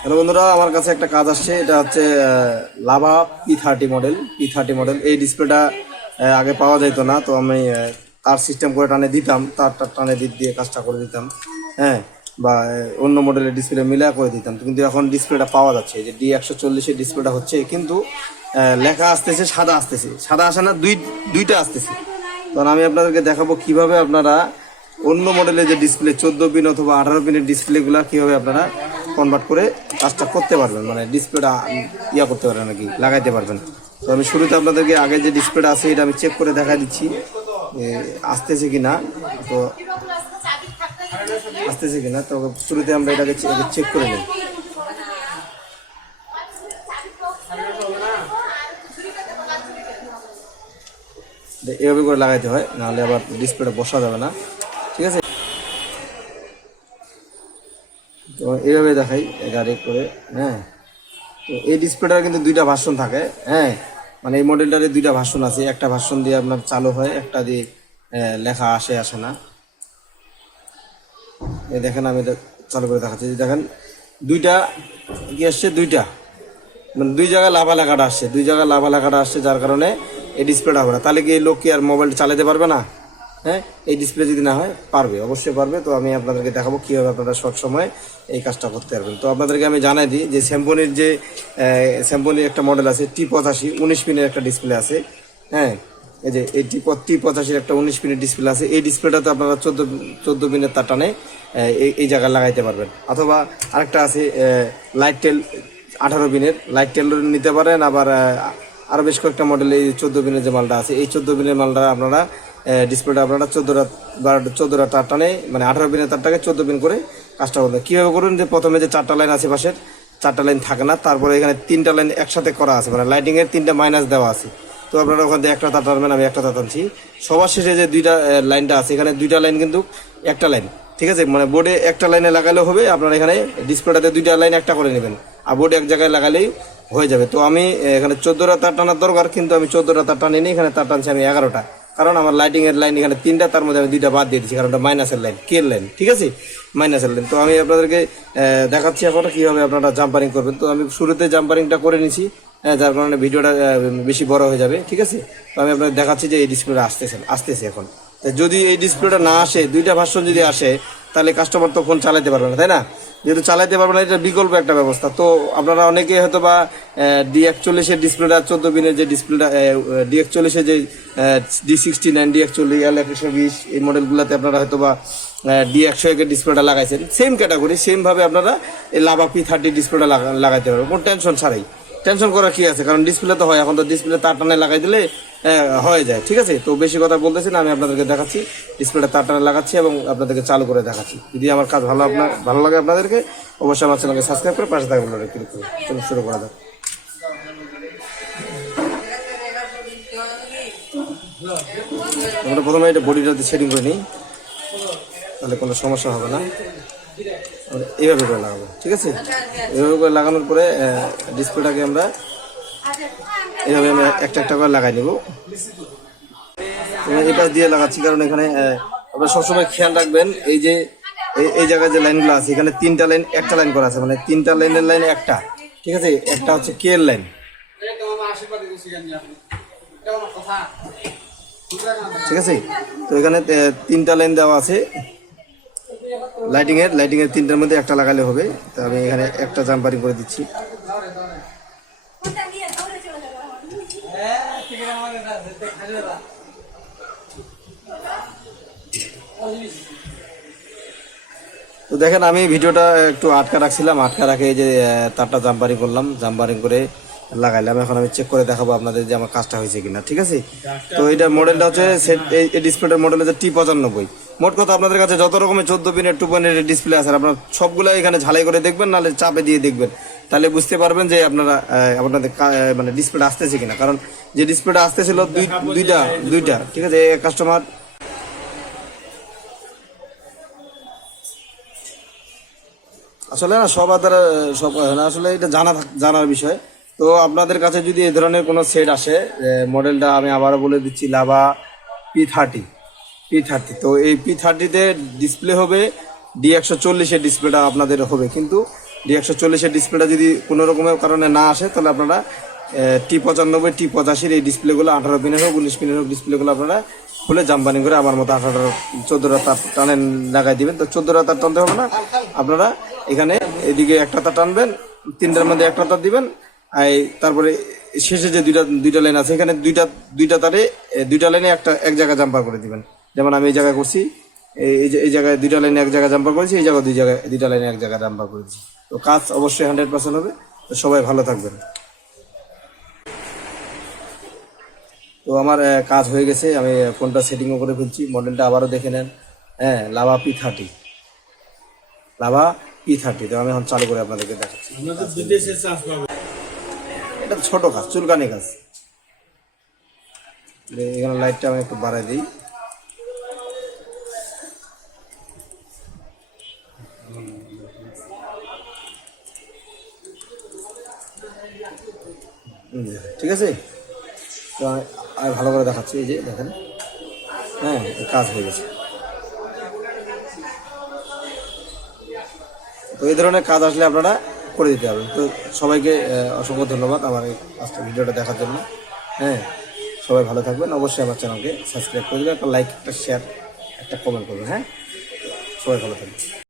Hello বন্ধুরা, আমার কাছে একটা কাজ আসছে। এটা হচ্ছে Lava P thirty model P thirty model এই ডিসপ্লেটা আগে পাওয়া যেত না, তো আমি তার সিস্টেম করে টানে দিতাম। তারটা টানে দিক দিয়ে কাজটা করে দিতাম। হ্যাঁ? বা অন্য মডেলের ডিসপ্লে মিলা করে দিতাম। কিন্তু এখন ডিসপ্লেটা পাওয়া যাচ্ছে। যে ডি একশো চল্লিশের ডিসপ্লেটা হচ্ছে, কিন্তু লেখা আসতেছে, সাদা আসতেছে। সাদা আসে না, দুই, দুইটা আসতেছে। তখন আমি আপনাদেরকে দেখাবো কীভাবে আপনারা অন্য মডেলের যে ডিসপ্লে চোদ্দ পিন অথবা আঠারো পিনের ডিসপ্লেগুলো কীভাবে আপনারা কনভার্ট করে কাজটা করতে পারবেন? মানে ডিসপ্লেটা ইয়া করতে পারবেন নাকি লাগাইতে পারবেন। তো আমি শুরুতে আপনাদেরকে আগে যে ডিসপ্লেটা আছে, এটা আমি চেক করে দেখা দিচ্ছি আসতেছে কি না তো আসতেছে কি না তো শুরুতে আমরা এটাকে চেক করে নিই। এভাবে করে লাগাইতে হয়, নাহলে আবার ডিসপ্লেটা বসা যাবে না ঠিক আছে তো এইভাবে দেখাই ডাইরেক্ট করে হ্যাঁ। তো এই ডিসপ্লেটার কিন্তু দুইটা ভার্সন থাকে হ্যাঁ। মানে এই মডেলটারে দুইটা ভার্সন আছে, একটা ভার্সন দিয়ে আপনার চালু হয়, একটা দিয়ে লেখা আসে আসে না। এই দেখেন আমি এটা চালু করে দেখাচ্ছি দেখেন, দুইটা কি আসছে? দুইটা। মানে দুই জায়গায় লাভা লেখাটা আসছে, দুই জায়গায় লাভা লেখাটা আসছে, যার কারণে এই ডিসপ্লেটা হবে না। তাহলে কি এই লোক কি আর মোবাইলটা চালাতে পারবে না? হ্যাঁ এই ডিসপ্লে যদি না হয়, পারবে, অবশ্যই পারবে। তো আমি আপনাদেরকে দেখাবো কীভাবে আপনারা শর্ট সময় এই কাজটা করতে পারবেন। তো আপনাদেরকে আমি জানাই দিই যে স্যাম্পনির যে স্যাম্পনির একটা মডেল আছে টি পঁচাশি, উনিশ পিনের একটা ডিসপ্লে আছে। হ্যাঁ এই যে এই টি টি পঁচাশির একটা উনিশ পিনের ডিসপ্লে আছে। এই ডিসপ্লেটাতে আপনারা চোদ্দ চোদ্দ পিনের তার টানে এই জায়গায় লাগাইতে পারবেন। অথবা আরেকটা আছে লাইট টেল আঠারো পিনের লাইট টেল নিতে পারেন। আবার আরও বেশ কয়েকটা মডেল এই চোদ্দ পিনের যে মালটা আছে, এই চোদ্দ পিনের মালটা আপনারা ডিসপ্লেটা আপনারা চোদ্দোটা বারোটা চোদ্দোটা তার টানে মানে আঠারো পিনের তারটাকে চোদ্দ পিন করে কাজটা করবেন। কীভাবে করুন? যে প্রথমে যে চারটা লাইন আছে পাশের, চারটা লাইন থাকে না, তারপরে এখানে তিনটা লাইন একসাথে করা আছে মানে লাইটিংয়ের তিনটা মাইনাস দেওয়া আছে। তো আপনারা ওখান থেকে একটা তার টানবেন আমি একটা তার টানছি সবার শেষে যে দুইটা লাইনটা আছে, এখানে দুইটা লাইন কিন্তু একটা লাইন ঠিক আছে? মানে বোর্ডে একটা লাইনে লাগালেও হবে, আপনারা এখানে ডিসপ্লেটাতে দুইটা লাইন একটা করে নেবেন। আর বোর্ডে এক জায়গায় লাগালেই হয়ে যাবে। তো আমি, এখানে চোদ্দোটা তার টানার দরকার, কিন্তু আমি চোদ্দোটা তার টানি নি এখানে তার টানছি আমি এগারোটা। কারণ আমার লাইটিং এর লাইন এখানে তিনটা, তার মধ্যে আমি দুইটা বাদ দিয়ে দিচ্ছি কারণ ওটা মাইনাসের লাইন কে লাইন ঠিক আছে? মাইনাসের লাইন তো আমি আপনাদেরকে দেখাচ্ছি আপনারা কীভাবে আপনারা জাম্পারিং করবেন। তো আমি শুরুতে জাম্পারিংটা করে নিছি যার কারণে ভিডিওটা বেশি বড় হয়ে যাবে, ঠিক আছে? তো আমি আপনাদের দেখাচ্ছি যে এই ডিসপ্লেটা আসতেছে আসতেছে এখন। যদি এই ডিসপ্লেটা না আসে, দুইটা ভার্সন যদি আসে, তাহলে কাস্টমার তো ফোন চালাতে পারবে না, তাই না? যেহেতু চালাতে পারবে না, এটা বিকল্প একটা ব্যবস্থা। তো আপনারা অনেকে হয়তো বা ডি একচল্লিশের ডিসপ্লেটা, চোদ্দ বিনের যে ডিসপ্লেটা ডি একচল্লিশের যে ডি সিক্সটি নাইন ডি একচল্লিশ এল একশো বিশ, এই মডেলগুলোতে আপনারা হয়তো বা ডি একশো একের ডিসপ্লেটা লাগাইছেন। সেম ক্যাটাগরি সেমভাবে আপনারা এই লাভা পি থার্টি ডিসপ্লেটা লাগাইতে পারবেন, কোনো টেনশন ছাড়াই। টেনশন করা কি আছে? কারণ ডিসপ্লে তো হয়, এখন তো ডিসপ্লে তার টানে লাগাই দিলে হয়ে যায়। ঠিক আছে? তো বেশি কথা বলতেছি না, আমি আপনাদেরকে দেখাচ্ছি। ডিসপ্লেটা তার টানে লাগাচ্ছি এবং আপনাদেরকে চালু করে দেখাচ্ছি। যদি আমার কাজ ভালো আপনার, ভালো লাগে আপনাদেরকে, অবশ্যই আমার চ্যানেলকে সাবস্ক্রাইব করে পাশে থাকবেন। ক্লিক করে চলুন, শুরু করা যাক। আমরা প্রথমে এটা বডিটা সেটিং করে নিই, তাহলে কোনো সমস্যা হবে না। এইভাবে করে লাগাবো, ঠিক আছে? এইভাবে করে লাগানোর পরে ডিসপ্লেটাকে আমরা এইভাবে আমি একটা একটা করে লাগাই নেব। এটা দিয়ে লাগাচ্ছি, কারণ এখানে আপনারা সবসময় খেয়াল রাখবেন, এই যে এই- এই জায়গায় যে লাইনগুলো আছে, এখানে তিনটা লাইন, একটা লাইন করা আছে মানে তিনটা লাইনের লাইন একটা, ঠিক আছে? একটা হচ্ছে কে লাইন। ঠিক আছে? তো এখানে তিনটা লাইন দেওয়া আছে। লাইটিংয়ের লাইটিংয়ের তিনটার মধ্যে একটা লাগালে হবে। তো আমি এখানে একটা জাম্পারিং করে দিচ্ছি। তো দেখেন, আমি ভিডিওটা একটু আটকা রাখছিলাম, আটকা রাখে যে তারটা জাম্পারিং করলাম, জাম্পারিং করে লাগাইলাম। এখন আমি চেক করে দেখাবো আপনাদের যে আমার কাজটা হয়েছে কিনা, ঠিক আছে? তো এটা মডেলটা হচ্ছে এই ডিসপ্লেটার মডেল হচ্ছে টি পঁচানব্বই। মোট কথা আপনাদের কাছে যত রকমের চোদ্দ পিনের টু পয়েন্টের ডিসপ্লে আছে, আপনার সবগুলো এখানে ঝালাই করে দেখবেন, নাহলে চাপে দিয়ে দেখবেন। তাহলে বুঝতে পারবেন যে আপনারা আপনাদের মানে ডিসপ্লেটা আসতেছে কিনা। কারণ যে ডিসপ্লেটা আসতেছিল দুই, দুইটা দুইটা, ঠিক আছে? কাস্টমার আসলে না সবার দ্বারা সব না। আসলে এটা জানা জানার বিষয়। তো আপনাদের কাছে যদি এ ধরনের কোনো সেট আসে মডেলটা আমি আবারও বলে দিচ্ছি Lava P thirty P thirty তো এই পি থার্টিতে ডিসপ্লে হবে ডি একশো চল্লিশের ডিসপ্লেটা আপনাদের হবে। কিন্তু ডি একশো চল্লিশের ডিসপ্লেটা যদি কোনো রকমের কারণে না আসে, তাহলে আপনারা টি পঁচানব্বই টি পঁচাশির এই ডিসপ্লেগুলো আঠারো পিনের হোক, উনিশ পিনের হোক ডিসপ্লেগুলো আপনারা খুলে জাম্পানি করে আমার মতো আঠারো, চোদ্দোটা তার টানে লাগাই দিবেন। তো চোদ্দোটা তার টানতে হবে না। আপনারা এখানে এদিকে একটা তার টানবেন, তিনটার মধ্যে একটা তার দিবেন, আর তারপরে শেষে যে দুইটা দুইটা লাইন আছে, এখানে দুইটা দুইটা তারে দুইটা লাইনে একটা, এক জায়গায় জাম্পার করে দিবেন। যেমন আমি এই জায়গায় করছি এই- এই যে এই জায়গায় দুইটা লাইনে এক জায়গায় জাম্পার করেছি এই জায়গায় দুই জায়গায় দুইটা লাইনে এক জায়গায় জাম্পার করেছি। তো কাজ অবশ্যই হান্ড্রেড পার্সেন্ট হবে তো সবাই ভালো থাকবেন। তো আমার কাজ হয়ে গেছে আমি ফোনটা সেটিংও করে ফেলছি মডেলটা আবারও দেখে নেন। হ্যাঁ Lava P thirty Lava P thirty তো আমি এখন চালু করে আপনাদেরকে দেখাচ্ছি। এটা ছোট কাজ চুলকানি কাজ। এখানে লাইটটা আমি একটু বাড়াই দিই। ঠিক আছে? তো আমি ভালো করে দেখাচ্ছি, এই যে দেখেন। হ্যাঁ কাজ হয়ে গেছে। তো এই ধরনের কাজ আসলে আপনারা করে দিতে পারবেন। তো সবাইকে অসংখ্য ধন্যবাদ আমার এই আজকে ভিডিওটা দেখার জন্য। হ্যাঁ সবাই ভালো থাকবেন। অবশ্যই আমার চ্যানেলকে সাবস্ক্রাইব করে দেবেন, একটা লাইক, একটা শেয়ার, একটা কমেন্ট করবেন। হ্যাঁ সবাই ভালো থাকবেন।